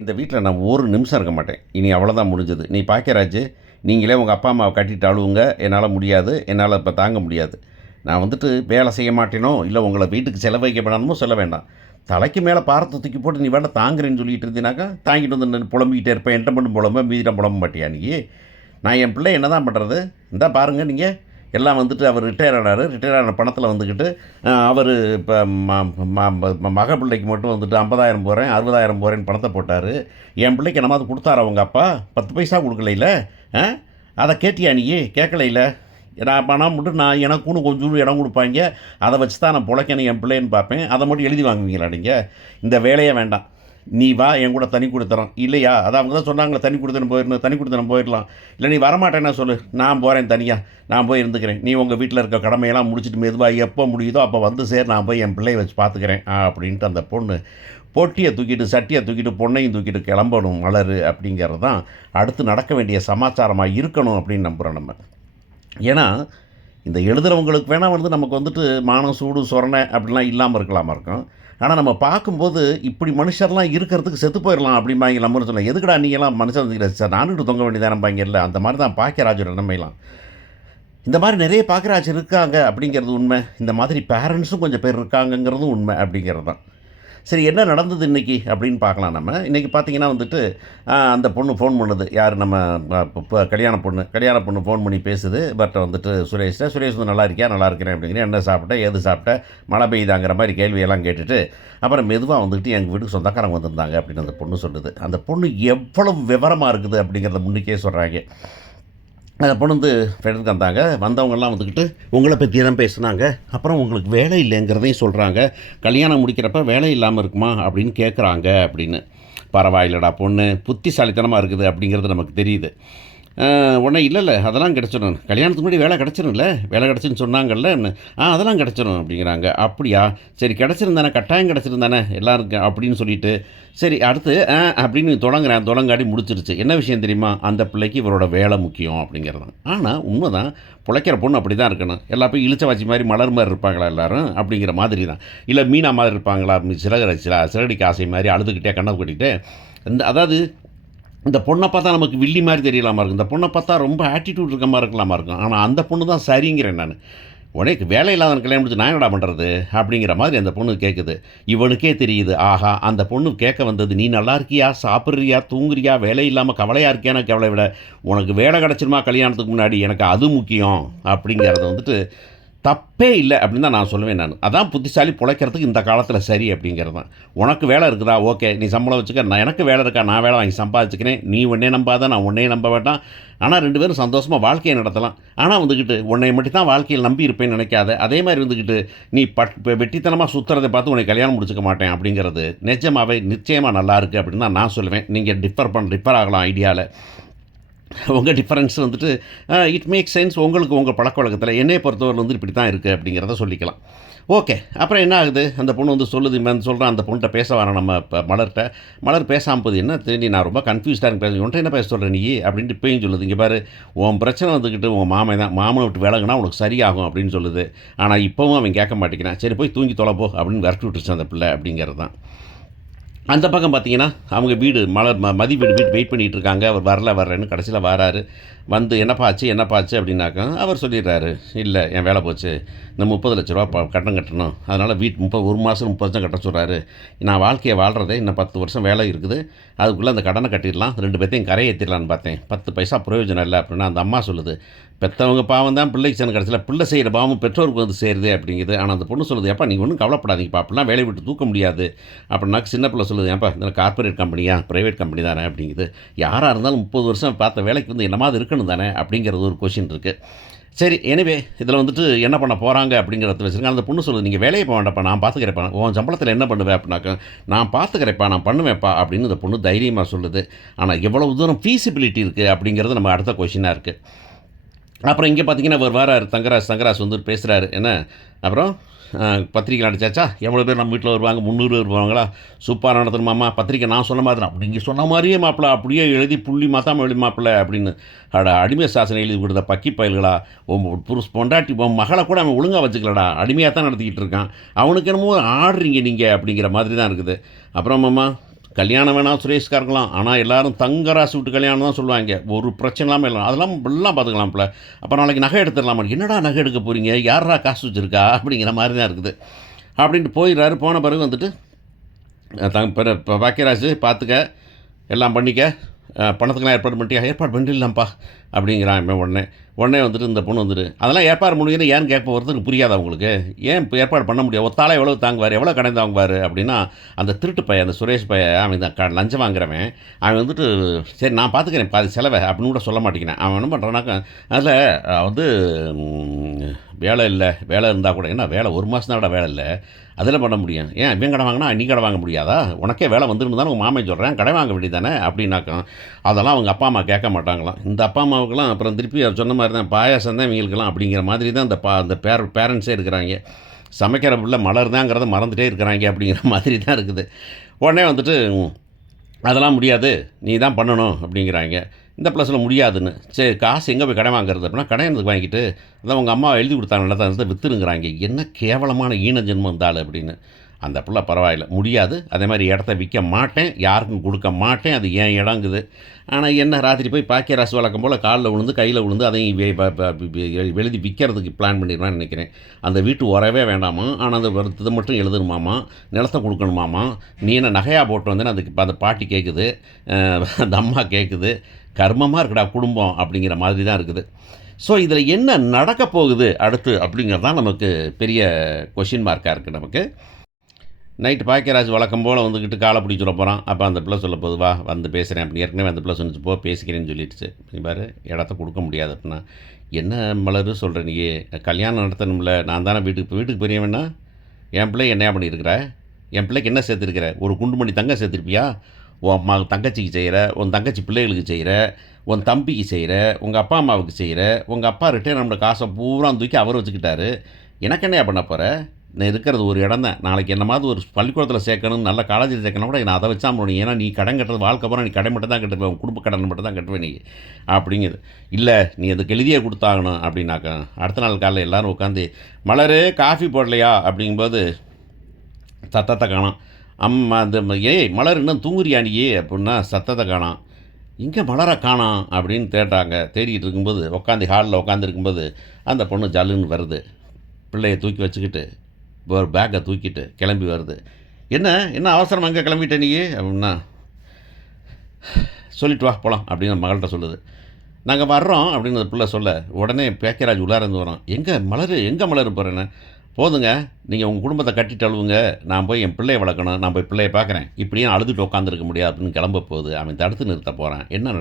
இந்த வீட்ல நான் ஒரு நிமிஷம் இருக்க மாட்டேன். இனி அவ்வளோதான் முடிஞ்சது. நீ பாக்கியராஜ், நீங்களே உங்க அப்பா, அம்மாவ கட்டிட்டு அழுவுங்க. என்னால முடியாது. என்னால இப்ப தாங்க முடியாது. நான் வந்துட்டு வேலை செய்ய மாட்டேனோ, இல்ல உங்கள வீட்டுக்கு செலவழிக்க வேணாமோ சொல்ல வேண்டாம். தலைக்கு மேல பாரத்த தூக்கி போட்டு நீ பாட்டுல தாங்குறேன்னு சொல்லிட்டு இருந்தீனாக்கா, தாங்கிட்டு வந்து நின்னு புலம்பிக்கிட்டே இருப்பேன். என்ட்ட மட்டும் புலம்ப, மீதிட்ட புலம்ப மாட்டியா நீ? நான் என் பிள்ளை என்னதான் பண்றது? இந்தா பாருங்க நீங்க. எல்லாம் வந்துட்டு அவர் ரிட்டயர் ஆனாரு. ரிட்டயர் ஆன பணத்தில வந்துக்கிட்டு, அவரு இப்ப ம ம ம மக பிள்ளைக்கு மட்டும் வந்துட்டு 50,000 போடுறேன், 60,000 போடுறேன்னு பணத்த போட்டாரு. என் பிள்ளைக்கு என்னமாவது குடுத்தாரா உங்க அப்பா? 10 பைசா குடுக்கலைல? அ அத கேட்டியா நீயி? கேட்கலைல. நான் பணம் மட்டும் நான் எனக்குன்னு கொஞ்சூண்டு இடம் குடுப்பாய்ங்க. அத வச்சு தான் நான் பொழைக்கணும் என் பிள்ளைன்னு பார்ப்பேன். அத மட்டும் எழுதி வாங்குவீங்களா நீங்க? இந்த வேலையே வேண்டாம். நீ வா என் கூட தனி குடித்தனம். இல்லையா? அதான் அவங்க தான் சொன்னாங்களே தனி குடித்தனம் போயிரணும், தனி குடித்தனம் போயிரலாம். இல்ல நீ வரமாட்டேன்னா சொல்லு. நான் போறேன் தனியா. நான் போய் இருந்துக்கிறேன். நீ உங்க வீட்ல இருக்க கடமையெல்லாம் முடிச்சுட்டு மெதுவா எப்போ முடியுதோ அப்போ வந்து சேரு. நான் போய் என் பிள்ளைய வச்சு பார்த்துக்கிறேன். அப்படின்ட்டு அந்த பொண்ணு பொட்டிய தூக்கிட்டு, சட்டிய தூக்கிட்டு, பொண்ணையும் தூக்கிட்டு கிளம்பணும் மலரு அப்படிங்கிறது தான் அடுத்து நடக்க வேண்டிய சமாச்சாரமா இருக்கணும் அப்படின்னு நம்புறோம் நம்ம. ஏன்னா, இந்த எழுதுறவங்களுக்கு வேணா வந்து நமக்கு வந்துட்டு மானம், சூடு, சொரணை அப்படிலாம் இல்லாம இருக்கலாமா இருக்கும். ஆனா நம்ம பார்க்கும்போது, இப்படி மனுஷர்லாம் இருக்கிறதுக்கு செத்து போயிரலாம் அப்படிம்பாய்ங்க நம்ம ஊர்ல சொல்ல. எதுக்குடா நீங்கலாம் மனுஷன் நானுட்டு தொங்க வேண்டியதானம்பாய்ங்கல்ல. அந்த மாரி தான் பாக்கியராஜோட நிலைமைலாம். இந்த மாரி நெறைய பாக்கியராஜ் இருக்காங்க அப்படிங்கிறது உண்ம. இந்த மாதிரி பேரண்ட்ஸும் கொஞ்சம் பேர் இருக்காங்கங்கிறதும் உண்ம அப்படிங்கிறது தான். சரி என்ன நடந்தது இன்னைக்கு அப்படின்னு பார்க்கலாம் நம்ம. இன்னைக்கு பார்த்தீங்கன்னா வந்துட்டு, அந்த பொண்ணு ஃபோன் பண்ணுது. யார் நம்ம கல்யாண பொண்ணு. கல்யாண பொண்ணு ஃபோன் பண்ணி பேசுது. பட் வந்துட்டு சுரேஷ்ட்ட. சுரேஷ் வந்து "நல்லா இருக்கியா? நல்லா இருக்கிறேன்" அப்படிங்கிறேன். "என்ன சாப்பிட்ட? ஏது சாப்பிட்ட? மழை பெய்யுதாங்கிற" மாரி கேள்வியெல்லாம் கேட்டுட்டு, அப்புறம் மெதுவா வந்துட்டு "எங்க வீட்டுக்கு சொந்தக்காரங்க வந்திருந்தாங்க" அப்படின்னு அந்த பொண்ணு சொல்லுது. அந்த பொண்ணு எவ்வளவு விவரமா இருக்குது அப்படிங்கிறத முன்னுக்கே சொல்றாய்ங்க. அந்த பொண்ணு வந்து ஃப்ரெண்டுக்கு வந்தாங்க. வந்தவங்கலாம் வந்துக்கிட்டு உங்கள பத்தி தான் பேசுனாங்க. அப்புறம் உங்களுக்கு வேலை இல்லைங்கிறதையும் சொல்றாங்க. "கல்யாணம் முடிக்கிறப்ப வேலை இல்லாம இருக்குமா?" அப்படின்னு கேட்குறாங்க அப்படின்னு. பரவாயில்லடா பொண்ணு, புத்திசாலித்தனமா இருக்குது அப்படிங்கிறது நமக்கு தெரியுது. உடனே இல்ல அதெல்லாம் கிடைச்சிடும். கல்யாணத்துக்கு முன்னாடி வேலை கிடைச்சிரும்ல? வேலை கிடைச்சுன்னு சொன்னாங்கல்லன்னு. அதெல்லாம் கிடைச்சிரும் அப்படிங்கிறாங்க. அப்படியா? சரி கிடைச்சிரும் கட்டாயம் கிடைச்சிரும் தானே எல்லாருக்கும் அப்படின்னு சொல்லிட்டு, சரி அடுத்து அப்படின்னு தொடங்குறேன். தொடங்காட்டி முடிச்சிருச்சு. என்ன விஷயம் தெரியுமா? அந்த பிள்ளைக்கு இவரோட வேலை முக்கியம் அப்படிங்கிறது தான். ஆனா உண்மதான். பொழைக்கிற பொண்ணு அப்படி தான் இருக்கணும். எல்லா போய் இளிச்சவாச்சி மாரி, மலர் மாரி இருப்பாங்களா எல்லாரும்? அப்படிங்கிற மாதிரி தான். இல்ல மீனா மாதிரி இருப்பாங்களா? சிறகடிக்க ஆசை மாரி அழுதுகிட்டே கண்ண கொட்டிட்டு, அதாவது இந்த பொண்ண பார்த்தா நமக்கு வில்லி மாரி தெரியலாமா இருக்கும். இந்த பொண்ண பார்த்தா ரொம்ப ஆட்டிட்யூட் இருக்க மாரி இருக்கலாமா இருக்கும். ஆனா அந்த பொண்ணு தான் சரிங்கிறேன் நானு. "உடனே வேலை இல்லாதவன் கல்யாணம் முடிச்சு நான் என்னடா பண்றது?" அப்படிங்கிற மாதிரி அந்த பொண்ணு கேட்குது. இவனுக்கே தெரியுது, ஆஹா! அந்த பொண்ணு கேட்க வந்தது, "நீ நல்லா இருக்கியா? சாப்பிடுறியா? தூங்குறியா? வேலை இல்லாம கவலையா இருக்கியான்னு கவலைய விட, உனக்கு வேலை கிடைச்சிருமா கல்யாணத்துக்கு முன்னாடி? எனக்கு அது முக்கியம்." அப்படிங்கிறத வந்துட்டு தப்பே இல்ல அப்படின்னு தான் நான் சொல்லுவேன் நானு. அதான் புத்திசாலி பொழைக்கிறதுக்கு இந்த காலத்தில சரி அப்படிங்கிறது தான். உனக்கு வேலை இருக்குதா? ஓகே. நீ சம்பளம் வச்சுக்க. எனக்கு வேலை இருக்கா? நான் வேலை வாங்கி சம்பாதிச்சுக்கிறேன். நீ உன்னைய நம்பாத, நான் உன்னைய நம்ப வேண்டாம். ஆனா 2 பேரும் சந்தோஷமா வாழ்க்கைய நடத்தலாம். ஆனா வந்துகிட்டு, உன்னைய மட்டும் தான் வாழ்க்கையில நம்பி இருப்பேன்னு நினைக்காத. அதே மாரி இருந்துகிட்டு, நீ வெட்டித்தனமா சுத்துறத பார்த்து உன்னைய கல்யாணம் முடிச்சுக்க மாட்டேன் அப்படிங்கிறது நிஜமாவே நிச்சயமா நல்லா இருக்கு அப்படின்னு தான் நான் சொல்லுவேன். நீங்க டிஃபர் ஆகலாம் ஐடியால. உங்க டிஃபரன்ஸ் வந்துட்டு இட் மேக்ஸ் சென்ஸ் உங்களுக்கு உங்க பழக்கவழக்கத்தில. என்னைய பொறுத்தவரையில வந்து இப்படி தான் இருக்கு அப்படிங்கிறத சொல்லிக்கலாம். ஓகே. அப்புறம் என்ன ஆகுது? அந்த பொண்ணு வந்து சொல்லுது, இவன் சொல்றான் அந்த பொண்ணுட்ட பேச வரான் நம்ம மலர்ட்ட. மலர் பேசாம போகுது. "என்ன தேடி நான் ரொம்ப கன்ஃப்யூஸ்டா இருக்கேன். உன்ட்ட என்ன பேச சொல்ற நீயி?" அப்படின்ட்டு இப்பயும் சொல்லுது. "இங்க பாரு உன் பிரச்சனை வந்துக்கிட்டு உன் மாமன் தான். மாமன விட்டு விலகுனா உனக்கு சரியாகும்" அப்படின்னு சொல்லுது. ஆனா இப்பவும் அவன் கேட்க மாட்டேங்கிறான். "சரி போய் தூங்கி தொல போ" அப்படின்னு விரட்டி விட்டுருச்சு அந்த பிள்ளை அப்படிங்கிறது தான். அந்த பக்கம் பார்த்தீங்கன்னா, அவங்க வீடு மலர் மதி வீடு வெயிட் பண்ணிட்டு இருக்காங்க. அவர் வரலன்னு கடைசியில வராரு. வந்து "என்னப்பா ஆச்சு? என்னப்பா ஆச்சு?" அப்படின்னாக்கா, அவர் சொல்லிடுறாரு. "இல்ல என் வேலை போச்சு. இந்த 30,00,000 ரூபா கட்டணம் கட்டணும். அதனால 1 மாசம் 30,00,000 கட்ட சொல்றாரு. நான் வாழ்க்கைய வாழ்றதே இன்னும் 10 வருஷம் வேலை இருக்குது. அதுக்குள்ள அந்த கடன கட்டிடலாம். 2 பேத்தையும் கரை ஏத்திடலான்னு பார்த்தேன். 10 பைசா பிரயோஜனம் இல்ல" அப்படின்னா அந்த அம்மா சொல்லுது. "பெத்தவங்க பாவம் தான் பிள்ளைக்கு செய்யணும். கடைசியில பிள்ளை செய்ற பாவம் பெற்றோருக்கு வந்து சேருதே" அப்படிங்குது. ஆனா அந்த பொண்ணு சொல்லுது, "ஏப்பா நீங்க ஒண்ணும் கவலைப்படாதீங்கப்பா. அப்படிலாம் வேலைய விட்டு தூக்க முடியாது." அப்படின்னாக்க சின்ன பிள்ளை சொல்லுது, "ஏன்பா இதெல்லாம் கார்ப்பரேட் கம்பெனியா? பிரைவேட் கம்பெனி தானே" அப்படிங்குது. யாரா இருந்தாலும் 30 வருஷம் பார்த்த வேலைக்கு வந்து என்னமாவது இருக்கணும் தானே அப்படிங்கிறது ஒரு கொஸ்டின் இருக்கு. சரி எனிவே இதில வந்துட்டு என்ன பண்ண போறாங்க அப்படிங்கிறத வச்சிருக்காங்க. அந்த பொண்ணு சொல்லுது, "நீங்க வேலைய போ வேண்டாம்ப்பா. நான் பார்த்துக்கிறேன்ப்பா. உன் சம்பளத்தில என்ன பண்ணுவ?" அப்படின்னாக்க, "நான் பார்த்துக்கிறேன்ப்பா. நான் பண்ணுவேன்ப்பா" அப்படின்னு இந்த பொண்ணு தைரியமா சொல்லுது. ஆனா எவ்வளவு தூரம் ஃபீசிபிலிட்டி இருக்கு அப்படிங்கிறது நம்ம அடுத்த கொஸ்டினா இருக்கு. அப்புறம் இங்க பார்த்தீங்கன்னா, இவர் வராரு தங்கராஜ் வந்து பேசுறாரு. என்ன, அப்புறம் பத்திரிக்கைலாம் அடிச்சாச்சா? எவ்வளோ பேர் நம்ம வீட்ல வருவாங்க? 300 பேர் வருவாங்களா? சூப்பரா நடத்தணுமாம்மா, பத்திரிக்கை நான் சொன்ன மாதிரி தான். நீங்க சொன்ன மாரியே மாப்பிள, அப்படியே எழுதி புள்ளி மாத்தாம எழுது மாப்பிள அப்படின்னு. அட அடிமை சாசனம் எழுதி கொடுத்த பக்கி பயல்களா! உன் பொண்டாட்டி உன் மகள கூட அவன் ஒழுங்கா வச்சுக்கலடா. அடிமையா தான் நடத்திக்கிட்டு இருக்கான். அவனுக்கு என்னமோ ஆடுறீங்க நீங்க அப்படிங்கிற மாதிரி தான் இருக்குது. அப்புறம் மாமா கல்யாணம் வேணாம் சுரேஷ்கா இருக்கலாம், ஆனால் எல்லாரும் தங்கராசு விட்டு கல்யாணம் தான் சொல்லுவாங்க. ஒரு பிரச்சனை இல்லாமல் எல்லாம் அதெல்லாம் எல்லாம் பார்த்துக்கலாம்ல. அப்போ நாளைக்கு நகை எடுத்துடலாமா? என்னடா நகை எடுக்க போகிறீங்க, யாரா காசு வச்சுருக்கா அப்படிங்கிற மாதிரி தான் இருக்குது. அப்படின்ட்டு போயிடுறாரு. போன பிறகு வந்துட்டு இப்போ பாக்கியராஜ் பார்த்துக்க, எல்லாம் பண்ணிக்க, பணத்துக்கெல்லாம் ஏற்பாடு பண்ணிட்டியா? ஏற்பாடு பண்ணிடலாம்ப்பா அப்படிங்கிறான். இவன் உடனே வந்துட்டு இந்த பொண்ணு வந்துட்டு அதெல்லாம் ஏற்பாடு முடியுதுன்னு ஏன்னு கேட்க போகிறதுக்கு புரியாதா உங்களுக்கு? ஏன் இப்போ ஏற்பாடு பண்ண முடியாது? ஒத்தாலே எவ்வளோ தாங்குவார், எவ்வளோ கடன் தாங்குவார் அப்படின்னா, அந்த திருட்டு பையன், அந்த சுரேஷ் பையன், அவன் தான் லஞ்சம் வாங்குறவன். அவன் வந்துட்டு சரி நான் பார்த்துக்கிறேன் பாதி செலவை அப்படின்னு கூட சொல்ல மாட்டேங்கிறேன். அவன் என்ன பண்ணுறான்னாக்கா, அதில் வந்து வேலை இல்லை, வேலை இருந்தால் கூட என்ன வேலை 1 மாதம் தானடா வேலை இல்லை, அதில் பண்ண முடியும். ஏன் இவன் கடை வாங்கினா நீ கடை வாங்க முடியாதா? உனக்கே வேலை வந்துருந்து தானே உங்கள் மாமன் சொல்கிறேன், கடை வாங்க வேண்டியது தானே அப்படின்னாக்கா, அதெல்லாம் அவங்க அப்பா அம்மா கேட்க மாட்டாங்களாம். இந்த அப்பா அம்மாவுக்கெல்லாம் அப்புறம் திருப்பி அவர் சொன்ன மாதிரி தான் பாயாசம் தான் இவங்களுக்கெல்லாம் அப்படிங்கிற மாதிரி தான் அந்த பேரண்ட்ஸே இருக்கிறாங்க. சமைக்கிற பிள்ளை மலர் தாங்கிறத மறந்துகிட்டே இருக்கிறாங்க அப்படிங்கிற மாதிரி தான் இருக்குது. உடனே வந்துட்டு அதெல்லாம் முடியாது, நீ தான் பண்ணணும் அப்படிங்கிறாங்க. இந்த ப்ளஸில் முடியாதுன்னு. சரி காசு எங்கே போய் கடை வாங்குறது அப்படின்னா, கடையானதுக்கு வாங்கிட்டு அதான் உங்கள் அம்மா எழுதி கொடுத்தாங்கல்ல தான் விற்றுருங்கிறாங்க. என்ன கேவலமான ஈன ஜென்மம் இருந்தாள் அப்படின்னு. அந்த பிள்ளை பரவாயில்ல, முடியாது, அதே மாதிரி இடத்த விற்க மாட்டேன், யாருக்கும் கொடுக்க மாட்டேன், அது ஏன் இடங்குது. ஆனால் என்ன ராத்திரி போய் பாக்கியராசு வழக்கம் போல் காலில் விழுந்து கையில் விழுந்து அதையும் எழுதி விற்கிறதுக்கு பிளான் பண்ணிடுவான்னு நினைக்கிறேன். அந்த வீட்டு உறவே வேண்டாமா, ஆனால் அந்த இதை மட்டும் எழுதணுமாமா, நிலத்தை கொடுக்கணுமாமா. நீ என்ன நகையாக போட்டு வந்தேன்னு அதுக்கு அந்த பாட்டி கேட்குது, அந்த அம்மா கேட்குது. கர்மமாக இருக்குடா குடும்பம் அப்படிங்கிற மாதிரி தான் இருக்குது. ஸோ இதில் என்ன நடக்க போகுது அடுத்து அப்படிங்கிறது தான் நமக்கு பெரிய கொஷின் மார்க்காக இருக்குது நமக்கு. நைட்டு பாக்கியராஜ் வழக்கம் போல் வந்துக்கிட்டு காலை பிடிச்சி சொல்ல போகிறான். அப்போ அந்த பிள்ளை சொல்ல போகுது, வா வந்து பேசுகிறேன் அப்படி. ஏற்கனவே அந்த பிள்ளை சொன்னிச்சு, போ பேசிக்கிறேன்னு சொல்லிடுச்சு. நீ பாரு இடத்த கொடுக்க முடியாது அப்படின்னா, என்ன மலர் சொல்கிற நீ? கல்யாணம் நடத்தணும்ல, நான் தானே வீட்டுக்கு பெரியவனா? என் பிள்ளை என்னையா பண்ணியிருக்கிற? என் பிள்ளைக்கு என்ன சேர்த்துருக்கிற? ஒரு குண்டுமணி தங்க சேர்த்துருப்பியா? உன் அம்மா தங்கச்சிக்கு செய்கிற, உன் தங்கச்சி பிள்ளைகளுக்கு செய்கிற, உன் தம்பிக்கு செய்கிற, உங்கள் அப்பா அம்மாவுக்கு செய்கிற. உங்கள் அப்பா ரிட்டையர்மெண்ட் காசை பூரா தூக்கி அவர் வச்சுக்கிட்டாரு. எனக்கு என்னையா பண்ண போகிற? நான் இருக்கிறது ஒரு இடம் தான். நாளைக்கு என்ன மாதிரி ஒரு பள்ளிக்கூடத்தில் சேர்க்கணும், நல்ல காலேஜில் சேர்க்கணும் கூட நான் அதை வச்சா முடியும். ஏன்னா நீ கடன் கட்டுறது வாழ்க்கை போகிற, நீ கடை மட்டும் தான் கட்டுவேன், உன் குடும்ப கடன் மட்டும் தான் கட்டுவேன் நீ அப்படிங்குது. இல்லை நீ அதுக்கு எழுதியே கொடுத்தாகணும் அப்படின்னாக்கா. அடுத்த நாள் காலையில் எல்லோரும் உட்காந்து, மலர் காஃபி போடலையா அப்படிங்கும்போது சத்தத்தை காணோம். அம்மா அந்த ஏய் மலர் இன்னும் தூங்குறியா நீ அப்படின்னா சத்தத்தை காணோம். இங்கே மலரை காணோம் அப்படின்னு தேடிக்கிட்டு இருக்கும்போது உட்காந்து ஹாலில் உட்காந்துருக்கும்போது அந்த பொண்ணு ஜல்லுன்னு வருது. பிள்ளையை தூக்கி வச்சுக்கிட்டு ஒரு பேக்கை தூக்கிட்டு கிளம்பி வருது. என்ன அவசரம் அங்கே கிளம்பிட்ட நீ அப்படின்னா, சொல்லிட்டு வா போகலாம் அப்படின்னு மகள்கிட்ட சொல்லுது. நாங்கள் வர்றோம் அப்படின்னு அந்த பிள்ளை சொல்ல, உடனே பாக்கியராஜ் உள்ளாரந்து வரோம். எங்கே மலர் போகிறேன்னு? போதுங்க, நீங்கள் உங்கள் குடும்பத்தை கட்டிட்டு அழுவுங்க, நான் போய் என் பிள்ளையை வளர்க்கணும், நான் போய் பிள்ளையை பார்க்குறேன், இப்படியும் அழுதுட்டு உட்காந்துருக்க முடியாது அப்படின்னு கிளம்ப போகுது. அவன் தடுத்து நிறுத்த போகிறான். என்ன